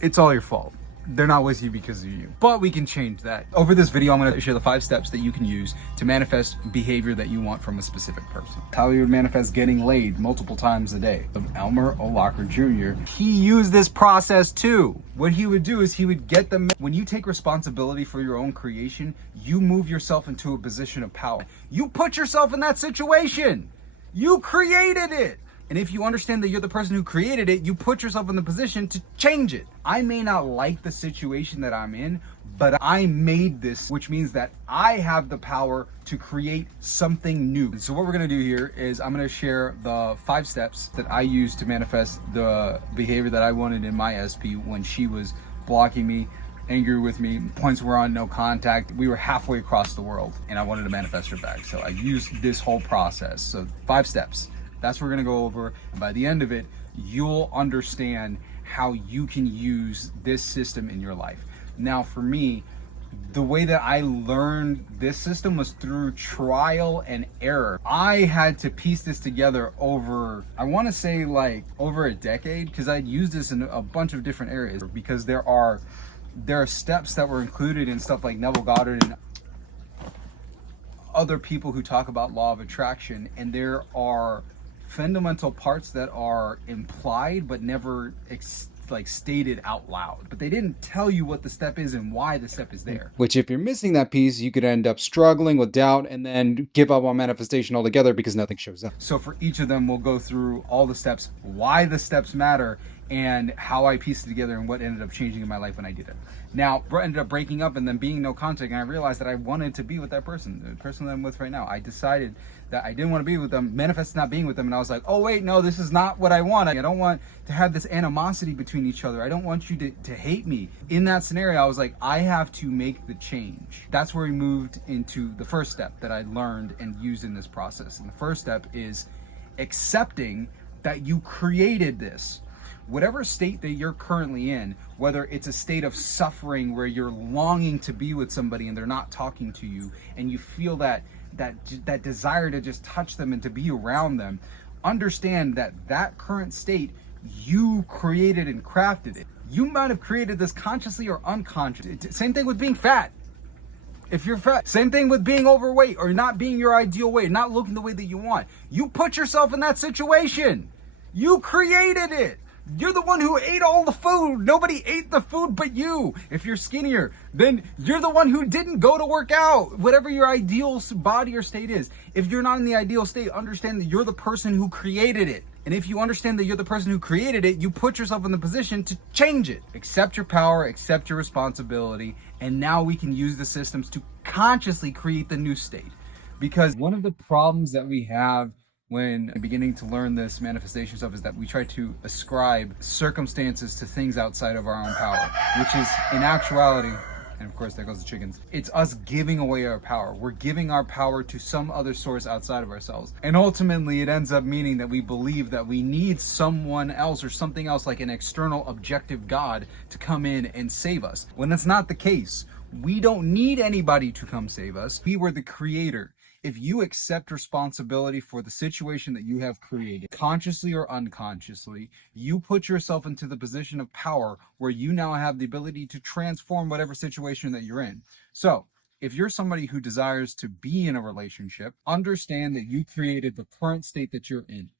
it's all your fault. They're not with you because of you. But we can change that. Over this video, I'm going to share the 5 steps that you can use to manifest behavior that you want from a specific person. How you would manifest getting laid multiple times a day. Of Elmer O'Locker Jr. He used this process too. What he would do is he would get them. When you take responsibility for your own creation, you move yourself into a position of power. You put yourself in that situation. You created it. And if you understand that you're the person who created it, you put yourself in the position to change it. I may not like the situation that I'm in, but I made this, which means that I have the power to create something new. So what we're gonna do here is I'm gonna share the 5 steps that I used to manifest the behavior that I wanted in my SP when she was blocking me, angry with me, points were on no contact. We were halfway across the world and I wanted to manifest her back. So I used this whole process. So 5 steps. That's what we're gonna go over. And by the end of it, you'll understand how you can use this system in your life. Now, for me, the way that I learned this system was through trial and error. I had to piece this together over, I wanna say like over a decade, because I'd used this in a bunch of different areas, because there are steps that were included in stuff like Neville Goddard and other people who talk about law of attraction, and there are fundamental parts that are implied but never stated out loud, but they didn't tell you what the step is and why the step is there. Which, if you're missing that piece, you could end up struggling with doubt and then give up on manifestation altogether because nothing shows up. So for each of them, we'll go through all the steps, why the steps matter, and how I pieced it together and what ended up changing in my life when I did it. Now, ended up breaking up and then being no contact, and I realized that I wanted to be with that person, the person that I'm with right now. I decided that I didn't want to be with them, manifested not being with them, and I was like, oh wait, no, this is not what I want. I don't want to have this animosity between each other. I don't want you to hate me. In that scenario, I was like, I have to make the change. That's where we moved into the first step that I learned and used in this process. And the first step is accepting that you created this. Whatever state that you're currently in, whether it's a state of suffering where you're longing to be with somebody and they're not talking to you, and you feel that desire to just touch them and to be around them, understand that current state, you created and crafted it. You might have created this consciously or unconsciously. Same thing with being fat. If you're fat, same thing with being overweight or not being your ideal weight, not looking the way that you want. You put yourself in that situation. You created it. You're the one who ate all the food. Nobody ate the food but you. If you're skinnier, then you're the one who didn't go to work out. Whatever your ideal body or state is. If you're not in the ideal state, understand that you're the person who created it. And if you understand that you're the person who created it, you put yourself in the position to change it. Accept your power, accept your responsibility, and now we can use the systems to consciously create the new state. Because one of the problems that we have when beginning to learn this manifestation stuff is that we try to ascribe circumstances to things outside of our own power, which is in actuality, and of course there goes the chickens, it's us giving away our power. We're giving our power to some other source outside of ourselves. And ultimately it ends up meaning that we believe that we need someone else or something else, like an external objective God, to come in and save us, when that's not the case. We don't need anybody to come save us. We were the creator. If you accept responsibility for the situation that you have created, consciously or unconsciously, you put yourself into the position of power where you now have the ability to transform whatever situation that you're in. So if you're somebody who desires to be in a relationship, understand that you created the current state that you're in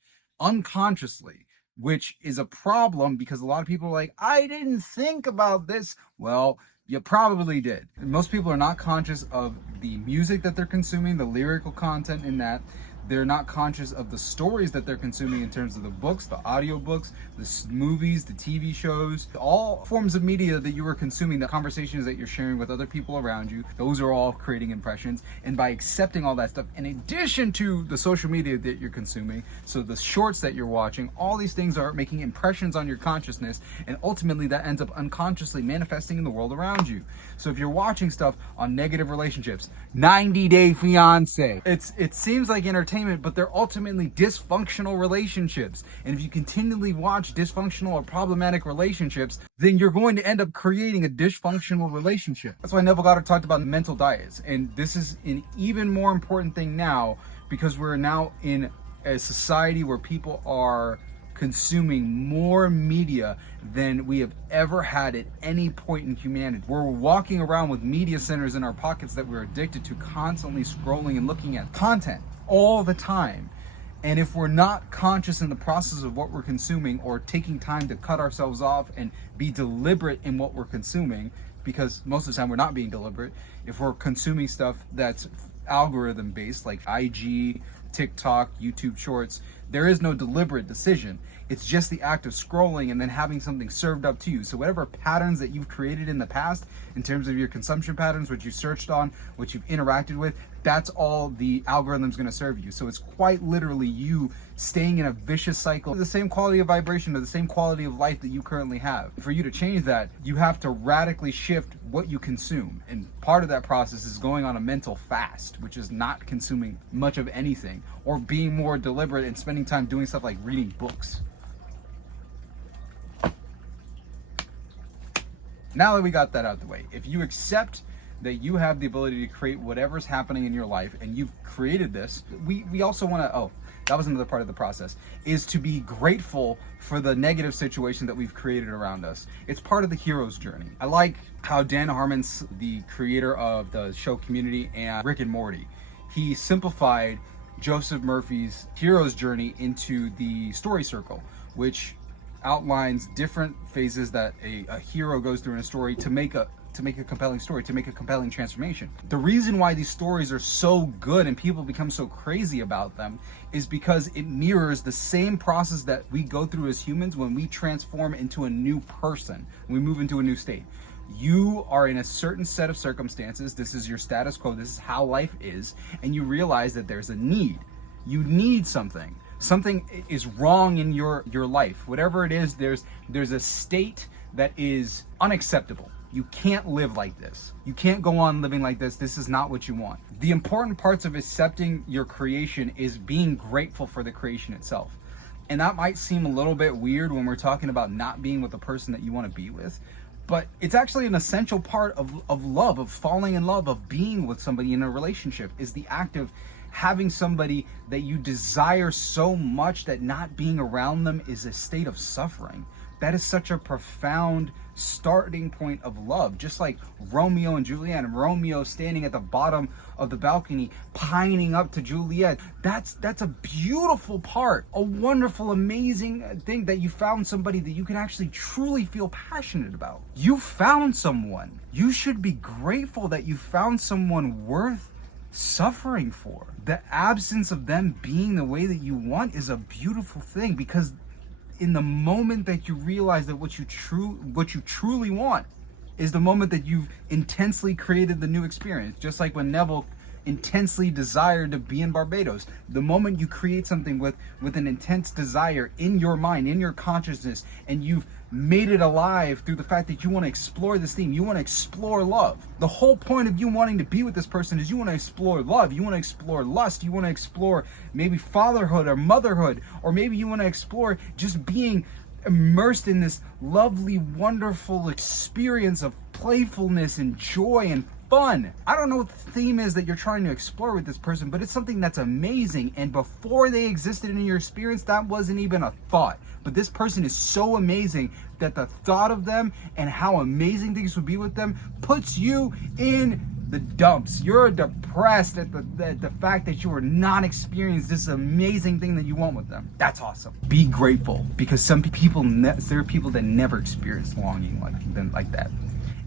unconsciously, which is a problem because a lot of people are like, I didn't think about this. Well, you probably did. Most people are not conscious of the music that they're consuming, the lyrical content in that. They're not conscious of the stories that they're consuming in terms of the books, the audiobooks, the movies, the TV shows, all forms of media that you are consuming, the conversations that you're sharing with other people around you. Those are all creating impressions. And by accepting all that stuff, in addition to the social media that you're consuming, so the shorts that you're watching, all these things are making impressions on your consciousness, and ultimately that ends up unconsciously manifesting in the world around you. So if you're watching stuff on negative relationships, 90 Day Fiance, it seems like entertainment, but they're ultimately dysfunctional relationships. And if you continually watch dysfunctional or problematic relationships, then you're going to end up creating a dysfunctional relationship. That's why Neville Goddard talked about mental diets. And this is an even more important thing now, because we're now in a society where people are consuming more media than we have ever had at any point in humanity. We're walking around with media centers in our pockets that we're addicted to, constantly scrolling and looking at content all the time. And if we're not conscious in the process of what we're consuming, or taking time to cut ourselves off and be deliberate in what we're consuming, because most of the time we're not being deliberate, if we're consuming stuff that's algorithm based like IG, TikTok, YouTube Shorts, there is no deliberate decision. It's just the act of scrolling and then having something served up to you. So whatever patterns that you've created in the past in terms of your consumption patterns, what you searched on, what you've interacted with, that's all the algorithm's going to serve you. So it's quite literally you staying in a vicious cycle, the same quality of vibration or the same quality of life that you currently have. For you to change that, you have to radically shift what you consume. And part of that process is going on a mental fast, which is not consuming much of anything, or being more deliberate and spending time doing stuff like reading books. Now that we got that out of the way, if you accept that you have the ability to create whatever's happening in your life, and you've created this, we also want to, that was another part of the process, is to be grateful for the negative situation that we've created around us. It's part of the hero's journey. I like how Dan Harmon, the creator of the show Community and Rick and Morty, he simplified Joseph Murphy's hero's journey into the story circle, which outlines different phases that a hero goes through in a story to make a compelling story, to make a compelling transformation. The reason why these stories are so good and people become so crazy about them is because it mirrors the same process that we go through as humans when we transform into a new person, when we move into a new state. You are in a certain set of circumstances, this is your status quo, this is how life is, and you realize that there's a need. You need something. Something is wrong in your life. Whatever it is, there's a state that is unacceptable. You can't live like this. You can't go on living like this. This is not what you want. The important parts of accepting your creation is being grateful for the creation itself. And that might seem a little bit weird when we're talking about not being with the person that you want to be with, but it's actually an essential part of love, of falling in love, of being with somebody in a relationship, is the act of having somebody that you desire so much that not being around them is a state of suffering. That is such a profound starting point of love. Just like Romeo and Juliet, and Romeo standing at the bottom of the balcony pining up to Juliet. That's a beautiful part, a wonderful, amazing thing, that you found somebody that you can actually truly feel passionate about. You found someone. You should be grateful that you found someone worth suffering for. The absence of them being the way that you want is a beautiful thing, because in the moment that you realize that what you truly want is the moment that you've intensely created the new experience. Just like when Neville intensely desired to be in Barbados. The moment you create something with an intense desire in your mind, in your consciousness, and you've made it alive through the fact that you want to explore this theme, you want to explore love. The whole point of you wanting to be with this person is you want to explore love, you want to explore lust, you want to explore maybe fatherhood or motherhood, or maybe you want to explore just being immersed in this lovely, wonderful experience of playfulness and joy and fun. I don't know what the theme is that you're trying to explore with this person, but it's something that's amazing, and before they existed in your experience, that wasn't even a thought. But this person is so amazing that the thought of them and how amazing things would be with them puts you in the dumps. You're depressed at the fact that you are not experiencing this amazing thing that you want with them. That's awesome. Be grateful, because some people, there are people that never experience longing like that.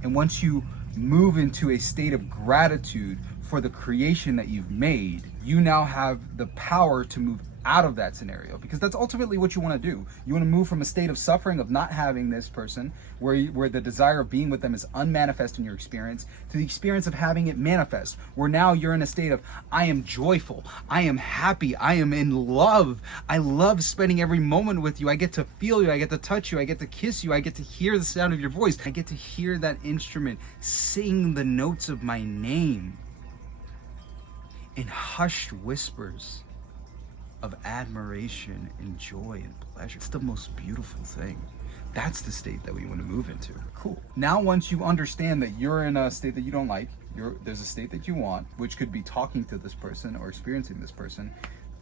And once you move into a state of gratitude for the creation that you've made, you now have the power to move out of that scenario, because that's ultimately what you want to do. You want to move from a state of suffering of not having this person, where the desire of being with them is unmanifest in your experience, to the experience of having it manifest, where now you're in a state of, I am joyful, I am happy, I am in love, I love spending every moment with you, I get to feel you, I get to touch you, I get to kiss you, I get to hear the sound of your voice, I get to hear that instrument sing the notes of my name in hushed whispers of admiration and joy and pleasure. It's the most beautiful thing. That's the state that we want to move into. Cool. Now, once you understand that you're in a state that you don't like, there's a state that you want, which could be talking to this person or experiencing this person,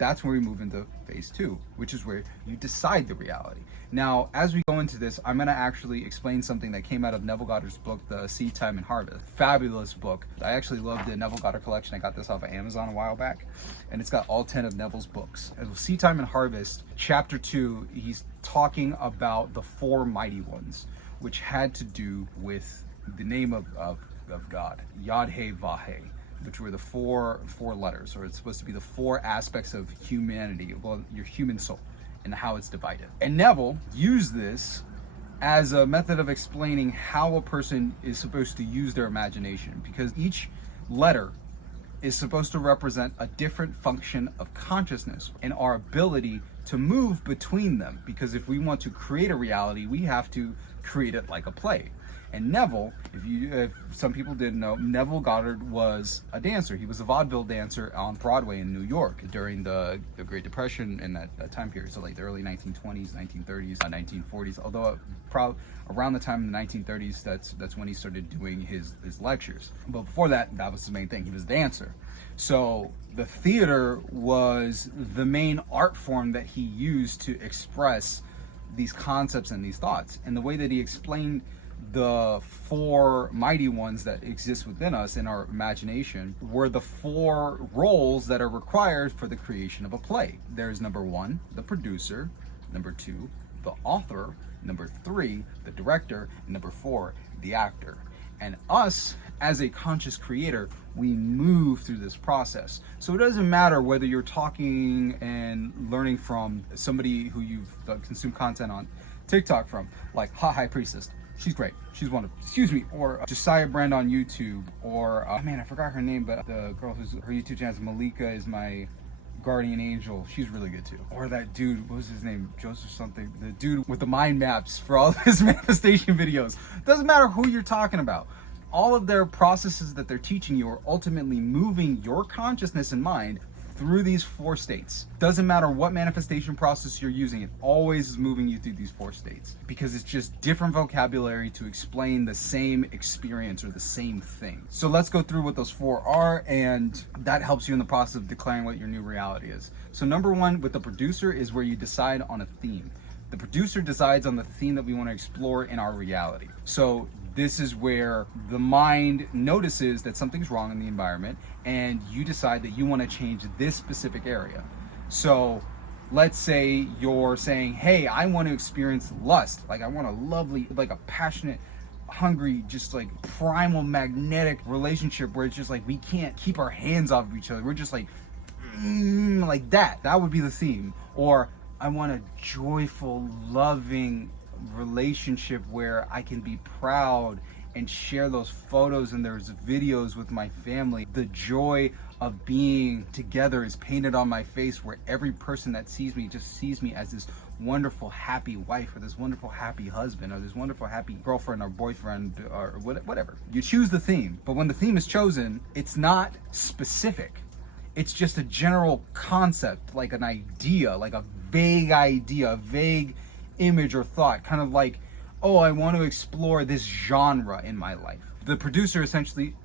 that's where we move into phase 2, which is where you decide the reality. Now, as we go into this, I'm going to actually explain something that came out of Neville Goddard's book, The Seed Time and Harvest. Fabulous book. I actually love the Neville Goddard collection. I got this off of Amazon a while back, and it's got all 10 of Neville's books. Seed Time and Harvest, chapter 2, he's talking about the 4 mighty ones, which had to do with the name of God, Yod-He-Vah-He, which were the four letters, or it's supposed to be the 4 aspects of humanity, well, your human soul, and how it's divided. And Neville used this as a method of explaining how a person is supposed to use their imagination, because each letter is supposed to represent a different function of consciousness and our ability to move between them. Because if we want to create a reality, we have to create it like a play. And Neville, if some people didn't know, Neville Goddard was a dancer. He was a vaudeville dancer on Broadway in New York during the Great Depression in that time period. So like the early 1920s, 1930s, 1940s. Although around the time in the 1930s, that's when he started doing his lectures. But before that, that was his main thing. He was a dancer. So the theater was the main art form that he used to express these concepts and these thoughts. And the way that he explained the 4 mighty ones that exist within us in our imagination were the 4 roles that are required for the creation of a play. There's number 1, the producer; number 2, the author; number 3, the director; and number 4, the actor. And us, as a conscious creator, we move through this process. So it doesn't matter whether you're talking and learning from somebody who you've consumed content on TikTok from, like High Priestess. She's great. She's wonderful. Excuse me. Or Josiah Brand on YouTube. Or, man, I forgot her name, but the girl who's her YouTube channel is Malika is my guardian angel. She's really good too. Or that dude, what was his name? Joseph something. The dude with the mind maps for all his manifestation videos. Doesn't matter who you're talking about. All of their processes that they're teaching you are ultimately moving your consciousness and mind through these 4 states. Doesn't matter what manifestation process you're using, it always is moving you through these 4 states, because it's just different vocabulary to explain the same experience or the same thing. So let's go through what those 4 are, and that helps you in the process of declaring what your new reality is. So number 1 with the producer is where you decide on a theme. The producer decides on the theme that we want to explore in our reality. So this is where the mind notices that something's wrong in the environment, and you decide that you want to change this specific area. So let's say you're saying, hey, I want to experience lust. Like I want a lovely, like a passionate, hungry, just like primal magnetic relationship where it's just like we can't keep our hands off of each other. We're just like that. That would be the theme. Or I want a joyful, loving relationship where I can be proud and share those photos and there's videos with my family. The joy of being together is painted on my face, where every person that sees me just sees me as this wonderful, happy wife, or this wonderful, happy husband, or this wonderful, happy girlfriend or boyfriend, or whatever. You choose the theme, but when the theme is chosen, it's not specific. It's just a general concept, like an idea, like a vague idea, a vague image or thought, kind of like, oh, I want to explore this genre in my life. The producer essentially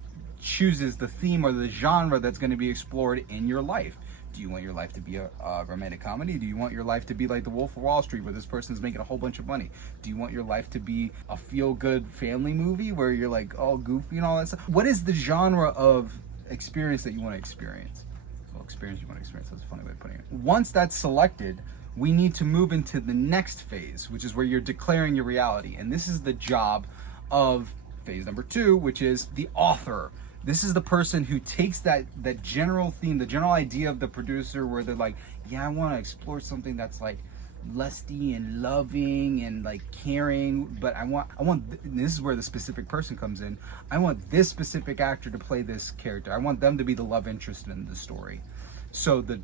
chooses the theme or the genre that's going to be explored in your life. Do you want your life to be a romantic comedy? Do you want your life to be like The Wolf of Wall Street, where this person's making a whole bunch of money? Do you want your life to be a feel-good family movie where you're like all goofy and all that stuff? What is the genre of experience that you want to experience? Well, experience you want to experience, that's a funny way of putting it. Once that's selected, we need to move into the next phase, which is where you're declaring your reality. And this is the job of phase number 2, which is the author. This is the person who takes that general theme, the general idea of the producer, where they're like, yeah, I want to explore something that's like lusty and loving and like caring, but I want, and this is where the specific person comes in. I want this specific actor to play this character. I want them to be the love interest in the story. So the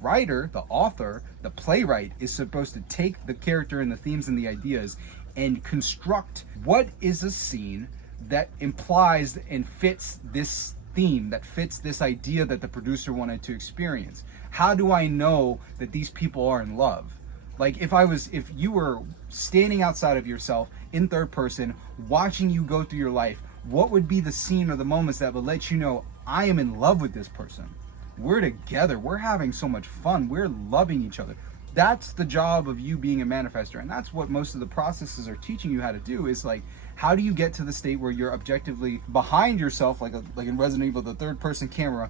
writer, the author, the playwright is supposed to take the character and the themes and the ideas and construct what is a scene that implies and fits this theme, that fits this idea that the producer wanted to experience. How do I know that these people are in love? Like if you were standing outside of yourself in third person, watching you go through your life, what would be the scene or the moments that would let you know I am in love with this person? we're together, we're having so much fun, we're loving each other. That's the job of you being a manifester. And that's what most of the processes are teaching you how to do, is like, how do you get to the state where you're objectively behind yourself, like in Resident Evil, the third person camera,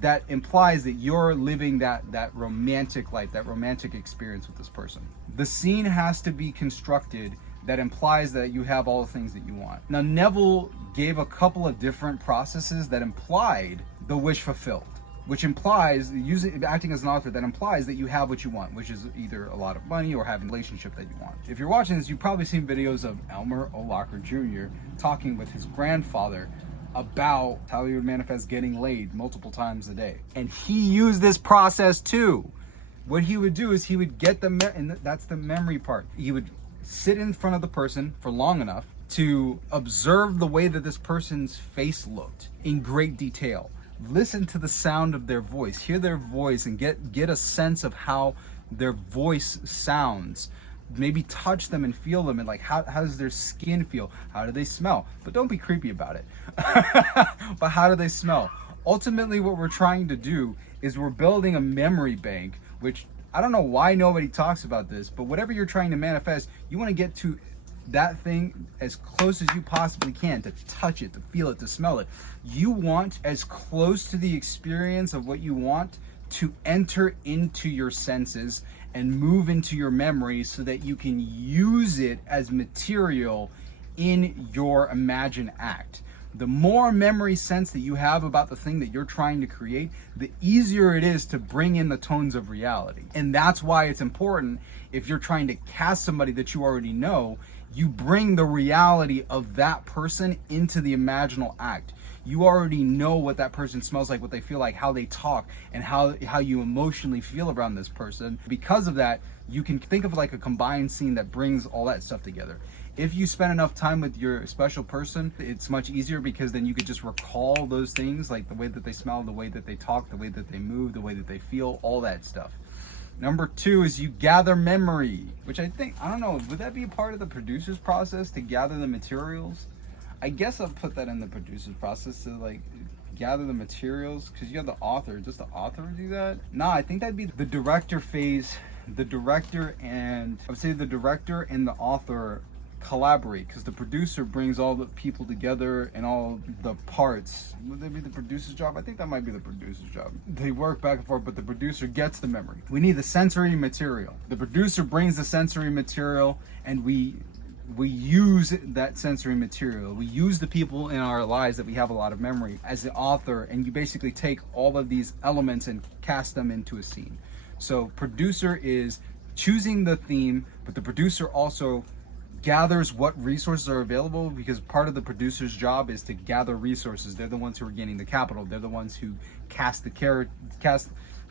that implies that you're living that romantic life, that romantic experience with this person. The scene has to be constructed that implies that you have all the things that you want. Now, Neville gave a couple of different processes that implied the wish fulfilled, which implies, acting as an author, that implies that you have what you want, which is either a lot of money or having a relationship that you want. If you're watching this, you've probably seen videos of Elmer O'Locker Jr. talking with his grandfather about how he would manifest getting laid multiple times a day. And he used this process too. What he would do is he would get and that's the memory part. He would sit in front of the person for long enough to observe the way that this person's face looked in great detail. Listen to the sound of their voice, hear their voice, and get a sense of how their voice sounds. Maybe touch them and feel them, and like, how does their skin feel? How do they smell? But don't be creepy about it. But how do they smell? Ultimately, what we're trying to do is we're building a memory bank, which I don't know why nobody talks about this, but whatever you're trying to manifest, you want to get to that thing as close as you possibly can, to touch it, to feel it, to smell it. You want as close to the experience of what you want to enter into your senses and move into your memory, so that you can use it as material in your imagined act. The more memory sense that you have about the thing that you're trying to create, the easier it is to bring in the tones of reality. And that's why it's important, if you're trying to cast somebody that you already know, you bring the reality of that person into the imaginal act. You already know what that person smells like, what they feel like, how they talk, and how you emotionally feel around this person. Because of that, you can think of like a combined scene that brings all that stuff together. If you spend enough time with your special person, it's much easier, because then you could just recall those things, like the way that they smell, the way that they talk, the way that they move, the way that they feel, all that stuff. Number 2 is you gather memory, which I don't know, would that be a part of the producer's process, to gather the materials? I guess I'll put that in the producer's process, to like gather the materials, because you have the author. Does the author do that? Nah, I think that'd be the director phase. The director and the author collaborate, because the producer brings all the people together and all the parts. Would that be the producer's job? I think that might be the producer's job. They work back and forth, but the producer gets the memory. We need the sensory material. The producer brings the sensory material, and we use that sensory material. We use the people in our lives that we have a lot of memory as the author, and you basically take all of these elements and cast them into a scene. So producer is choosing the theme, but the producer also gathers what resources are available, because part of the producer's job is to gather resources. They're the ones who are getting the capital. They're the ones who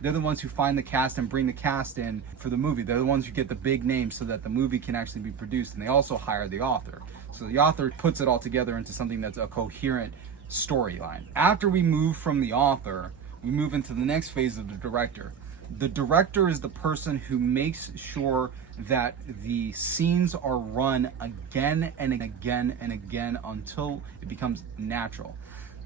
they're the ones who find the cast and bring the cast in for the movie. They're the ones who get the big names so that the movie can actually be produced. And they also hire the author. So the author puts it all together into something that's a coherent storyline. After we move from the author, we move into the next phase of the director. The director is the person who makes sure that the scenes are run again and again and again until it becomes natural.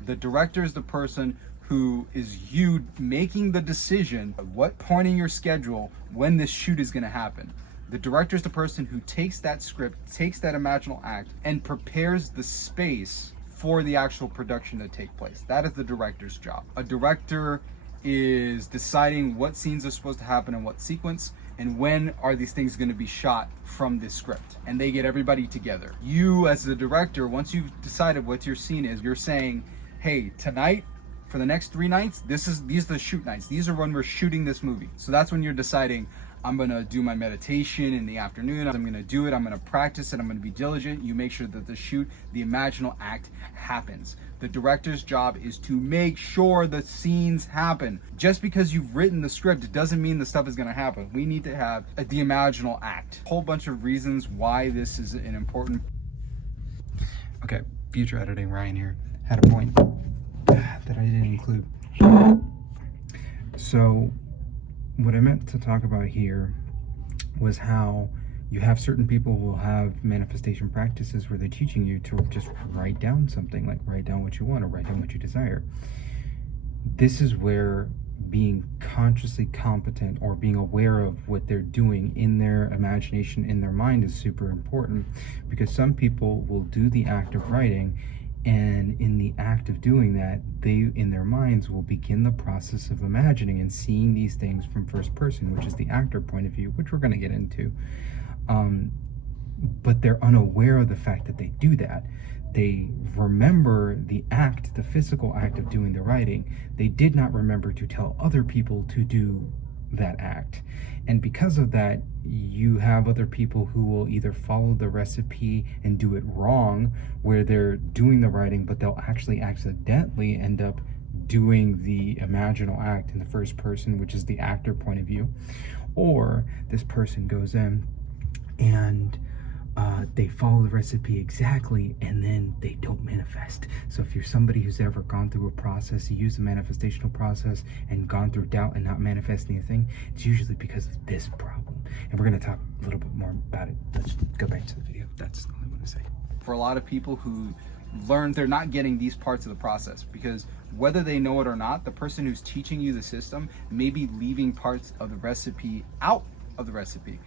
The director is the person who is you making the decision at what point in your schedule when this shoot is going to happen. The director is the person who takes that script, takes that imaginal act, and prepares the space for the actual production to take place. That is the director's job. A director is deciding what scenes are supposed to happen in what sequence, and when are these things going to be shot from this script. And they get everybody together. You, as the director, once you've decided what your scene is, you're saying, hey, tonight, for the next 3 nights, these are the shoot nights. These are when we're shooting this movie. So that's when you're deciding, I'm gonna do my meditation in the afternoon. I'm gonna do it, I'm gonna practice it, I'm gonna be diligent. You make sure that the shoot, the imaginal act happens. The director's job is to make sure the scenes happen. Just because you've written the script, it doesn't mean the stuff is gonna happen. We need to have the imaginal act. A whole bunch of reasons why this is an important. Okay, future editing, Ryan here, had a point that I didn't include. So what I meant to talk about here was how you have certain people who will have manifestation practices where they're teaching you to just write down something, like write down what you want or write down what you desire. This is where being consciously competent or being aware of what they're doing in their imagination, in their mind, is super important, because some people will do the act of writing, and in the act of doing that, they in their minds will begin the process of imagining and seeing these things from first person, which is the actor point of view, which we're going to get into. But they're unaware of the fact that they do that. They remember the act, the physical act of doing the writing. They did not remember to tell other people to do that act. And because of that, you have other people who will either follow the recipe and do it wrong, where they're doing the writing, but they'll actually accidentally end up doing the imaginal act in the first person, which is the actor point of view. Or this person goes in and they follow the recipe exactly, and then they don't manifest. So if you're somebody who's ever gone through a process, you use the manifestational process and gone through doubt and not manifesting anything, it's usually because of this problem. And we're going to talk a little bit more about it. Let's go back to the video. That's all I want to say. For a lot of people who learn, they're not getting these parts of the process, because whether they know it or not, the person who's teaching you the system may be leaving parts of the recipe out of the recipe.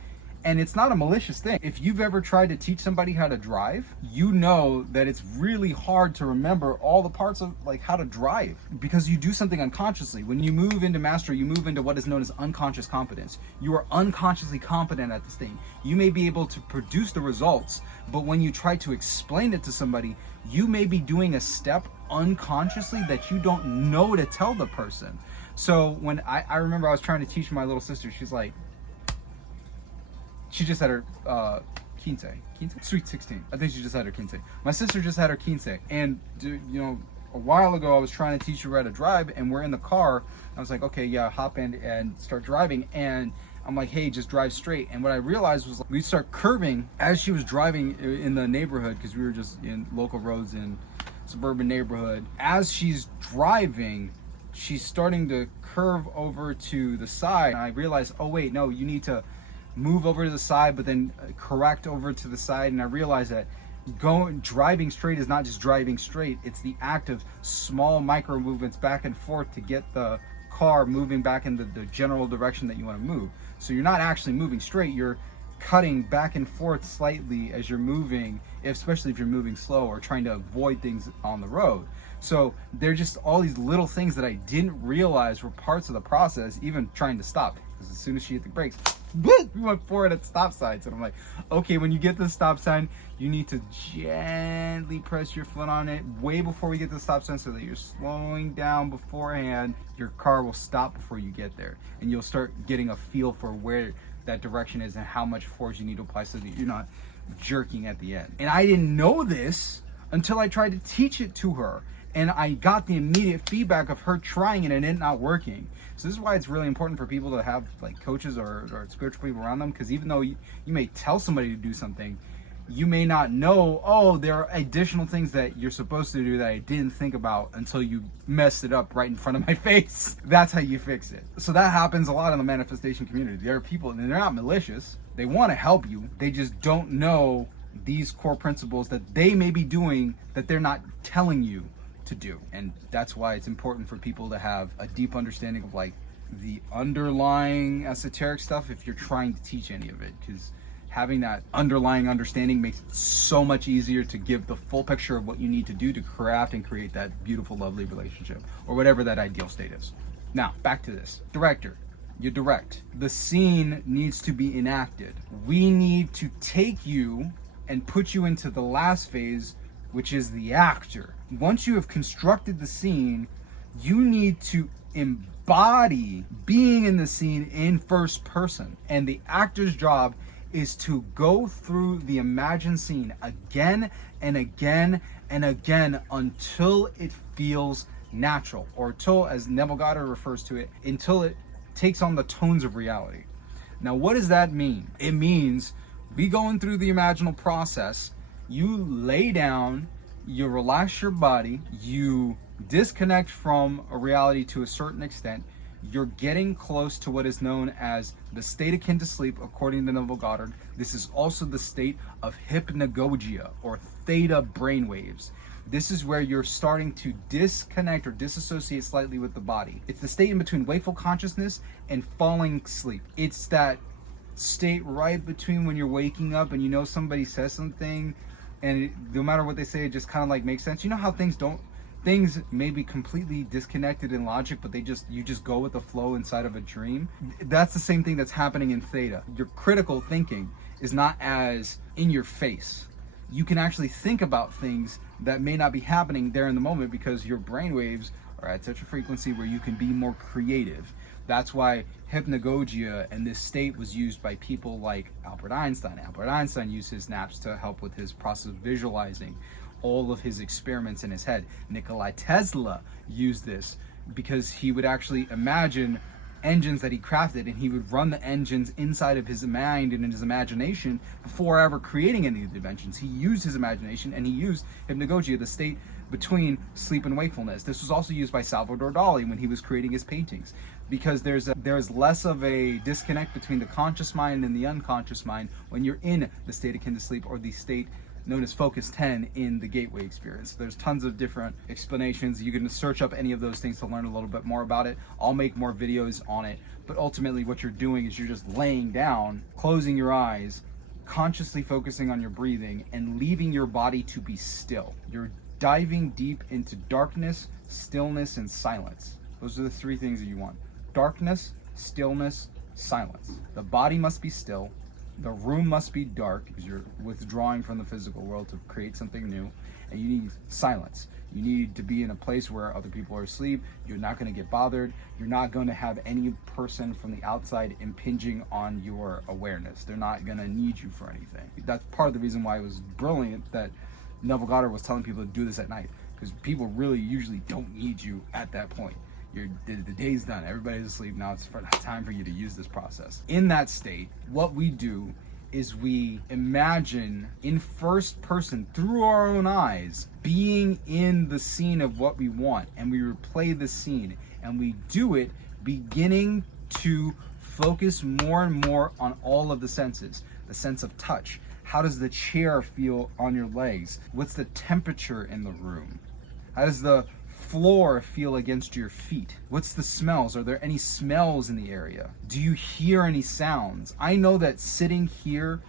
And it's not a malicious thing. If you've ever tried to teach somebody how to drive, you know that it's really hard to remember all the parts of like how to drive, because you do something unconsciously. When you move into mastery, you move into what is known as unconscious competence. You are unconsciously competent at this thing. You may be able to produce the results, but when you try to explain it to somebody, you may be doing a step unconsciously that you don't know to tell the person. So when I remember I was trying to teach my little sister, she's like, she just had her quince, sweet 16. I think she just had her quince. My sister just had her quince, and you know, a while ago I was trying to teach her how to drive, and we're in the car. I was like, okay, yeah, hop in and start driving, and I'm like, hey, just drive straight. And what I realized was, like, we'd start curving as she was driving in the neighborhood, because we were just in local roads in suburban neighborhood. As she's driving, she's starting to curve over to the side, and I realized, oh wait, no, you need to move over to the side, but then correct over to the side. And I realized that driving straight is not just driving straight, it's the act of small micro movements back and forth to get the car moving back in the general direction that you want to move. So you're not actually moving straight, you're cutting back and forth slightly as you're moving, especially if you're moving slow or trying to avoid things on the road. So they're just all these little things that I didn't realize were parts of the process, even trying to stop. Because as soon as she hit the brakes, we went forward at stop signs. And I'm like, okay, when you get to the stop sign, you need to gently press your foot on it way before we get to the stop sign, so that you're slowing down beforehand. Your car will stop before you get there, and you'll start getting a feel for where that direction is and how much force you need to apply, so that you're not jerking at the end. And I didn't know this until I tried to teach it to her, and I got the immediate feedback of her trying it and it not working. So this is why it's really important for people to have like coaches or spiritual people around them, because even though you may tell somebody to do something, you may not know, oh, there are additional things that you're supposed to do that I didn't think about until you messed it up right in front of my face. That's how you fix it. So that happens a lot in the manifestation community. There are people, and they're not malicious, they want to help you, they just don't know these core principles that they may be doing that they're not telling you to do. And that's why it's important for people to have a deep understanding of like the underlying esoteric stuff if you're trying to teach any of it, because having that underlying understanding makes it so much easier to give the full picture of what you need to do to craft and create that beautiful, lovely relationship, or whatever that ideal state is. Now, back to this. Director, you direct. The scene needs to be enacted. We need to take you and put you into the last phase, which is the actor. Once you have constructed the scene, you need to embody being in the scene in first person. And the actor's job is to go through the imagined scene again and again and again until it feels natural, or until, as Neville Goddard refers to it, until it takes on the tones of reality. Now, what does that mean? It means we going through the imaginal process, you lay down, you relax your body, you disconnect from a reality to a certain extent, you're getting close to what is known as the state akin to sleep, according to Neville Goddard. This is also the state of hypnagogia, or theta brainwaves. This is where you're starting to disconnect or disassociate slightly with the body. It's the state in between wakeful consciousness and falling asleep. It's that state right between when you're waking up and you know somebody says something, and no matter what they say, it just kind of like makes sense. You know how things may be completely disconnected in logic, but you just go with the flow inside of a dream? That's the same thing that's happening in theta. Your critical thinking is not as in your face. You can actually think about things that may not be happening there in the moment because your brainwaves are at such a frequency where you can be more creative. That's why hypnagogia and this state was used by people like Albert Einstein. Albert Einstein used his naps to help with his process of visualizing all of his experiments in his head. Nikola Tesla used this because he would actually imagine engines that he crafted, and he would run the engines inside of his mind and in his imagination before ever creating any of the inventions. He used his imagination, and he used hypnagogia, the state between sleep and wakefulness. This was also used by Salvador Dali when he was creating his paintings, because there's less of a disconnect between the conscious mind and the unconscious mind when you're in the state akin to sleep, or the state known as Focus 10 in the Gateway experience. There's tons of different explanations. You can search up any of those things to learn a little bit more about it. I'll make more videos on it, but ultimately what you're doing is you're just laying down, closing your eyes, consciously focusing on your breathing, and leaving your body to be still. You're diving deep into darkness, stillness, and silence. Those are the three things that you want: darkness, stillness, silence. The body must be still. The room must be dark because you're withdrawing from the physical world to create something new, and you need silence. You need to be in a place where other people are asleep. You're not going to get bothered. You're not going to have any person from the outside impinging on your awareness. They're not going to need you for anything. That's part of the reason why it was brilliant that Neville Goddard was telling people to do this at night, because people really usually don't need you at that point. The day's done, everybody's asleep, now it's time for you to use this process. In that state, what we do is we imagine in first person, through our own eyes, being in the scene of what we want, and we replay the scene, and we do it beginning to focus more and more on all of the senses. The sense of touch. How does the chair feel on your legs? What's the temperature in the room? How does the floor feel against your feet? What's the smells? Are there any smells in the area? Do you hear any sounds? I know that sitting here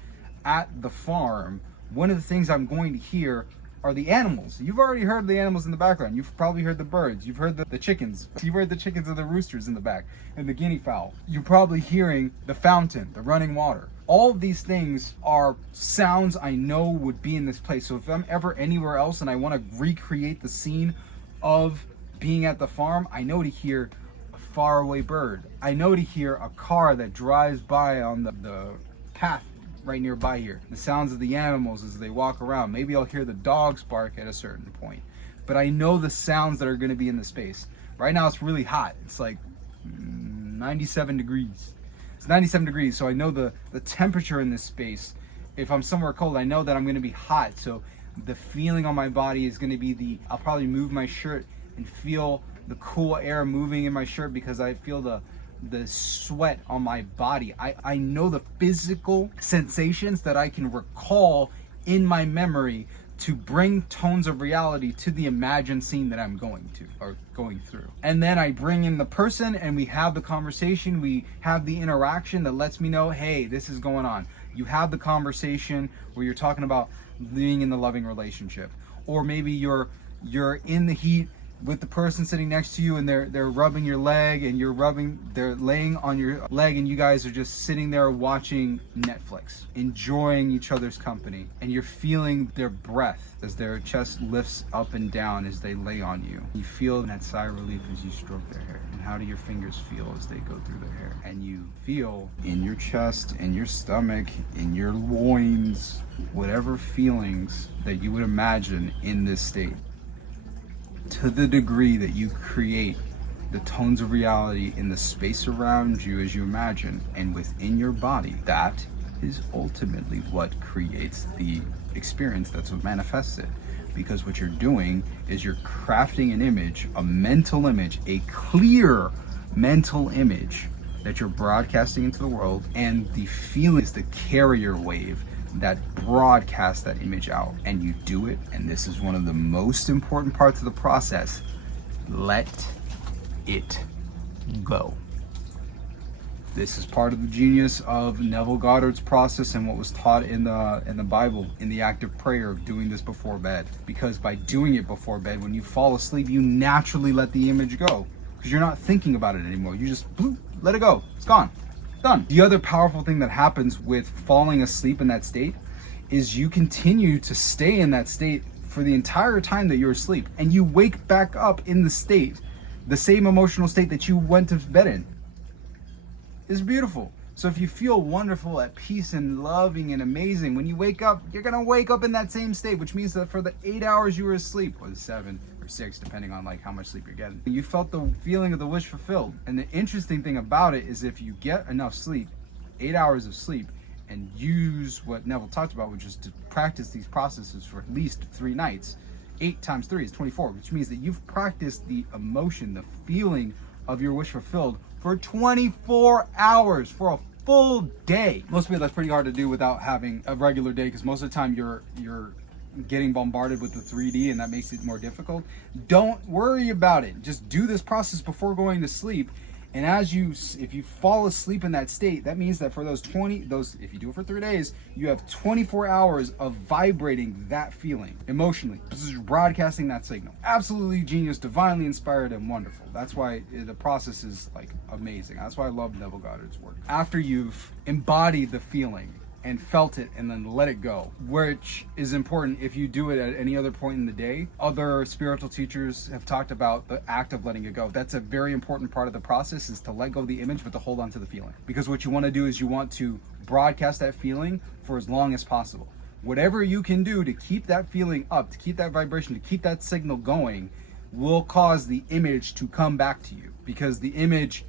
at the farm, one of the things I'm going to hear are the animals. You've already heard the animals in the background. You've probably heard the birds. You've heard the chickens. You've heard the chickens and the roosters in the back, and the guinea fowl. You're probably hearing the fountain, the running water. All of these things are sounds I know would be in this place. So if I'm ever anywhere else and I want to recreate the scene of being at the farm, I know to hear a faraway bird. I know to hear a car that drives by on the path right nearby here. The sounds of the animals as they walk around. Maybe I'll hear the dogs bark at a certain point. But I know the sounds that are going to be in the space. Right now it's really hot. It's like 97 degrees. It's 97 degrees, so I know the temperature in this space. If I'm somewhere cold, I know that I'm going to be hot. So the feeling on my body is going to be I'll probably move my shirt and feel the cool air moving in my shirt because I feel the sweat on my body. I know the physical sensations that I can recall in my memory to bring tones of reality to the imagined scene that I'm going through. And then I bring in the person and we have the conversation, we have the interaction that lets me know, hey, this is going on. You have the conversation where you're talking about being in the loving relationship, or maybe you're in the heat with the person sitting next to you and they're rubbing your leg and they're laying on your leg and you guys are just sitting there watching Netflix, enjoying each other's company, and you're feeling their breath as their chest lifts up and down as they lay on you. You feel that sigh of relief as you stroke their hair. And how do your fingers feel as they go through their hair? And you feel in your chest, in your stomach, in your loins, whatever feelings that you would imagine in this state. To the degree that you create the tones of reality in the space around you as you imagine and within your body, that is ultimately what creates the experience. That's what manifests it. Because what you're doing is you're crafting an image, a mental image, a clear mental image that you're broadcasting into the world, and the feeling is the carrier wave that broadcasts that image out. And you do it, and this is one of the most important parts of the process: let it go. This is part of the genius of Neville Goddard's process and what was taught in the Bible, in the act of prayer, of doing this before bed. Because by doing it before bed, when you fall asleep, you naturally let the image go, because you're not thinking about it anymore. You just bloop, let it go. It's gone. Done. The other powerful thing that happens with falling asleep in that state is you continue to stay in that state for the entire time that you're asleep, and you wake back up in the state, the same emotional state that you went to bed in. It's beautiful. So if you feel wonderful, at peace and loving and amazing, when you wake up, you're gonna wake up in that same state, which means that for the 8 hours you were asleep, or 7 or 6, depending on like how much sleep you're getting, you felt the feeling of the wish fulfilled. And the interesting thing about it is, if you get enough sleep, 8 hours of sleep, and use what Neville talked about, which is to practice these processes for at least 3 nights, 8 times 3 is 24, which means that you've practiced the emotion, the feeling of your wish fulfilled for 24 hours, for a full day. Most people, that's pretty hard to do without having a regular day, because most of the time you're getting bombarded with the 3D, and that makes it more difficult. Don't worry about it. Just do this process before going to sleep. And if you fall asleep in that state, that means that for if you do it for 3 days, you have 24 hours of vibrating that feeling emotionally. This is broadcasting that signal. Absolutely genius, divinely inspired, and wonderful. That's why the process is like amazing. That's why I love Neville Goddard's work. After you've embodied the feeling and felt it and then let it go, which is important if you do it at any other point in the day. Other spiritual teachers have talked about the act of letting it go. That's a very important part of the process, is to let go of the image but to hold on to the feeling. Because what you want to do is you want to broadcast that feeling for as long as possible. Whatever you can do to keep that feeling up, to keep that vibration, to keep that signal going, will cause the image to come back to you, because the image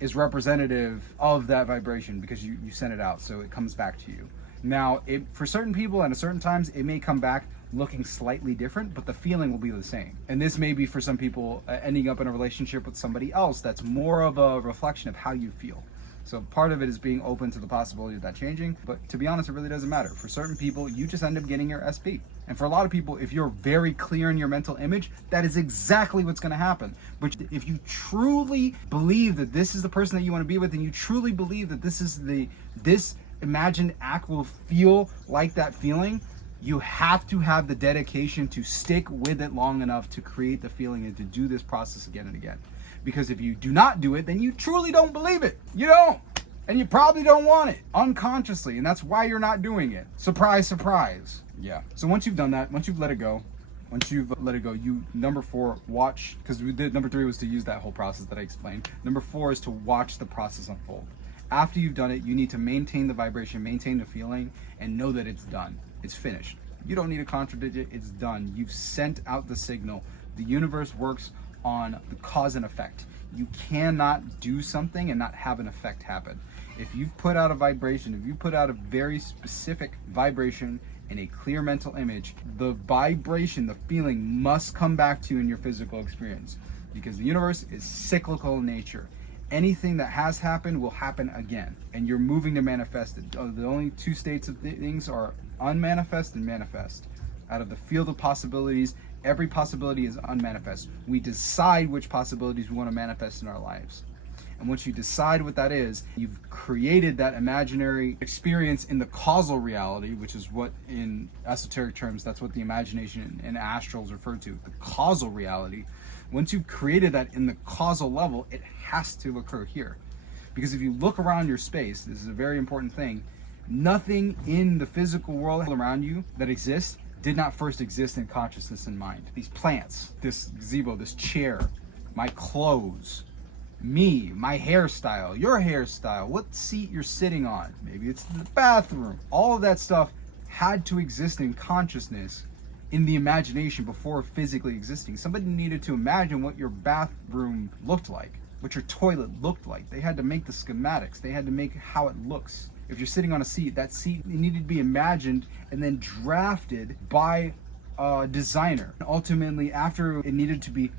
is representative of that vibration, because you sent it out, so it comes back to you. Now, for certain people and at certain times, it may come back looking slightly different, but the feeling will be the same. And this may be for some people ending up in a relationship with somebody else that's more of a reflection of how you feel. So part of it is being open to the possibility of that changing, but to be honest, it really doesn't matter. For certain people, you just end up getting your SP. And for a lot of people, if you're very clear in your mental image, that is exactly what's going to happen. But if you truly believe that this is the person that you want to be with, and you truly believe that this imagined act will feel like that feeling, you have to have the dedication to stick with it long enough to create the feeling and to do this process again and again. Because if you do not do it, then you truly don't believe it. You don't. And you probably don't want it unconsciously. And that's why you're not doing it. Surprise, surprise. Yeah. So once you've done that, once you've let it go, you, number 4, watch, because we did, number 3 was to use that whole process that I explained. Number 4 is to watch the process unfold. After you've done it, you need to maintain the vibration, maintain the feeling, and know that it's done. It's finished. You don't need to contradict it. It's done. You've sent out the signal. The universe works on the cause and effect. You cannot do something and not have an effect happen. If you've put out a vibration, if you put out a very specific vibration in a clear mental image, the vibration, the feeling must come back to you in your physical experience, because the universe is cyclical in nature. Anything that has happened will happen again, and you're moving to manifest it. The only 2 states of things are unmanifest and manifest. Out of the field of possibilities, every possibility is unmanifest. We decide which possibilities we want to manifest in our lives. And once you decide what that is, you've created that imaginary experience in the causal reality, which is what, in esoteric terms, that's what the imagination and astral is referred to, the causal reality. Once you've created that in the causal level, it has to occur here. Because if you look around your space, this is a very important thing, nothing in the physical world around you that exists did not first exist in consciousness and mind. These plants, this gazebo, this chair, my clothes, me, my hairstyle, your hairstyle, what seat you're sitting on, maybe it's the bathroom. All of that stuff had to exist in consciousness, in the imagination, before physically existing. Somebody needed to imagine what your bathroom looked like, what your toilet looked like. They had to make the schematics. They had to make how it looks. If you're sitting on a seat, that seat needed to be imagined and then drafted by a designer. And ultimately, after it needed to be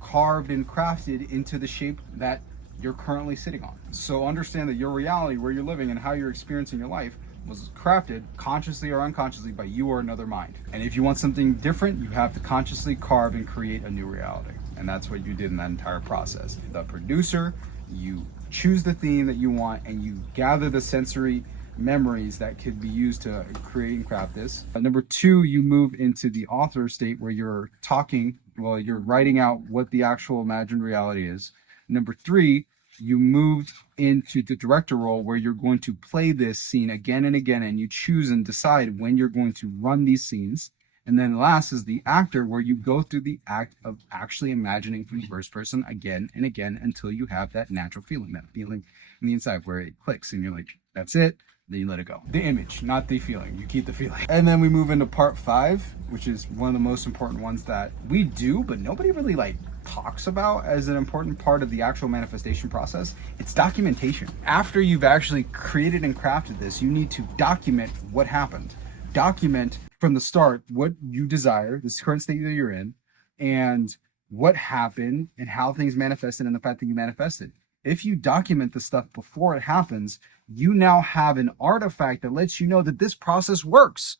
carved and crafted into the shape that you're currently sitting on. So understand that your reality, where you're living and how you're experiencing your life, was crafted consciously or unconsciously by you or another mind. And if you want something different, you have to consciously carve and create a new reality. And that's what you did in that entire process. The producer, you choose the theme that you want, and you gather the sensory memories that could be used to create and craft this. Number two, you move into the author state where you're talking, well, you're writing out what the actual imagined reality is. Number three, you moved into the director role where you're going to play this scene again and again, and you choose and decide when you're going to run these scenes. And then last is the actor, where you go through the act of actually imagining from the first person again and again until you have that natural feeling, that feeling in the inside where it clicks and you're like, that's it. Then you let it go. The image, not the feeling. You keep the feeling. And then we move into part 5, which is one of the most important ones that we do, but nobody really like talks about as an important part of the actual manifestation process. It's documentation. After you've actually created and crafted this, you need to document what happened. Document from the start what you desire, this current state that you're in, and what happened and how things manifested and the fact that you manifested. If you document the stuff before it happens, you now have an artifact that lets you know that this process works.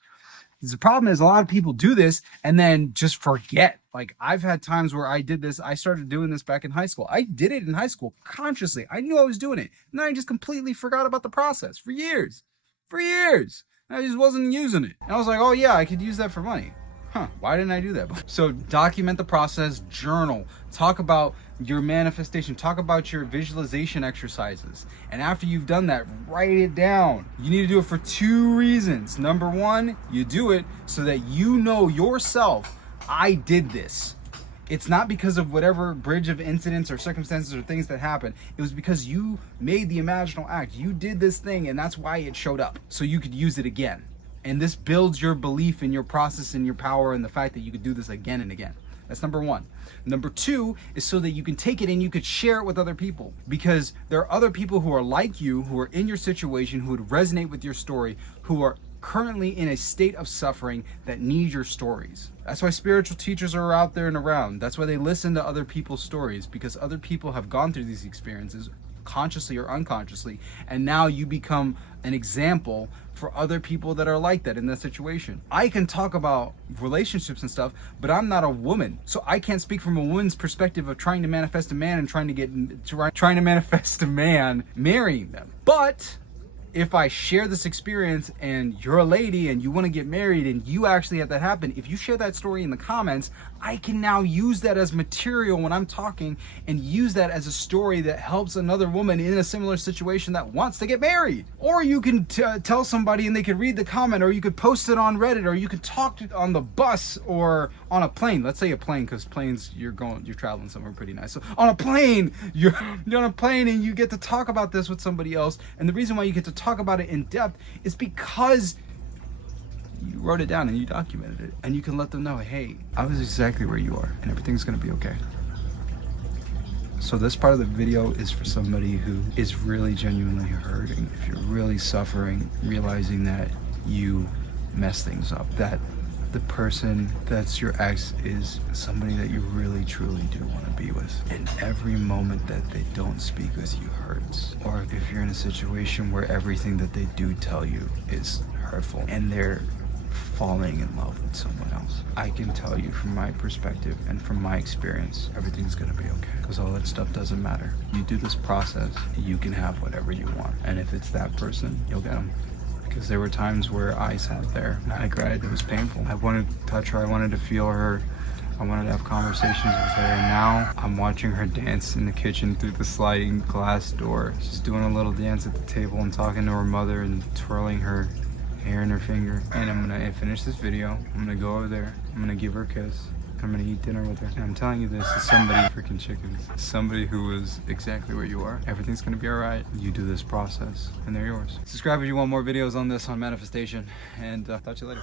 The problem is a lot of people do this and then just forget. Like, I've had times where I did this. I started doing this back in high school. I did it in high school consciously. I knew I was doing it. And then I just completely forgot about the process for years. For years. I just wasn't using it. And I was like, oh yeah, I could use that for money. Why didn't I do that? So document the process, journal, talk about your manifestation, talk about your visualization exercises. And after you've done that, write it down. You need to do it for 2 reasons. Number 1, you do it so that you know yourself, I did this. It's not because of whatever bridge of incidents or circumstances or things that happened. It was because you made the imaginal act. You did this thing, and that's why it showed up. So you could use it again. And this builds your belief in your process and your power and the fact that you could do this again and again. That's number 1. Number 2 is so that you can take it and you could share it with other people, because there are other people who are like you, who are in your situation, who would resonate with your story, who are currently in a state of suffering that need your stories. That's why spiritual teachers are out there and around. That's why they listen to other people's stories, because other people have gone through these experiences consciously or unconsciously, and now you become an example for other people that are like that in that situation. I can talk about relationships and stuff, but I'm not a woman, so I can't speak from a woman's perspective of trying to manifest a man and trying to manifest a man marrying them. But if I share this experience and you're a lady and you want to get married and you actually have that happen, if you share that story in the comments, I can now use that as material when I'm talking and use that as a story that helps another woman in a similar situation that wants to get married. Or you can tell somebody and they could read the comment, or you could post it on Reddit, or you could talk on the bus or on a plane. Let's say a plane, because planes, you're traveling somewhere pretty nice. So on a plane, you're on a plane and you get to talk about this with somebody else. And the reason why you get to talk about it in depth is because you wrote it down and you documented it, and you can let them know, hey, I was exactly where you are and everything's gonna be okay. So this part of the video is for somebody who is really genuinely hurting. If you're really suffering, realizing that you mess things up, that the person that's your ex is somebody that you really truly do want to be with, and every moment that they don't speak with you hurts. Or if you're in a situation where everything that they do tell you is hurtful and they're falling in love with someone else, I can tell you from my perspective and from my experience, everything's gonna be okay, because all that stuff doesn't matter. You do this process, you can have whatever you want, and if it's that person, you'll get them. Because there were times where I sat there and I cried. It was painful. I wanted to touch her, I wanted to feel her, I wanted to have conversations with her, and now I'm watching her dance in the kitchen through the sliding glass door. She's doing a little dance at the table and talking to her mother and twirling her hair in her finger. And I'm gonna finish this video. I'm gonna go over there. I'm gonna give her a kiss. I'm gonna eat dinner with her. And I'm telling you, this is somebody, freaking chickens, somebody who is exactly where you are. Everything's gonna be all right. You do this process and they're yours. Subscribe if you want more videos on this, on manifestation, and talk to you later.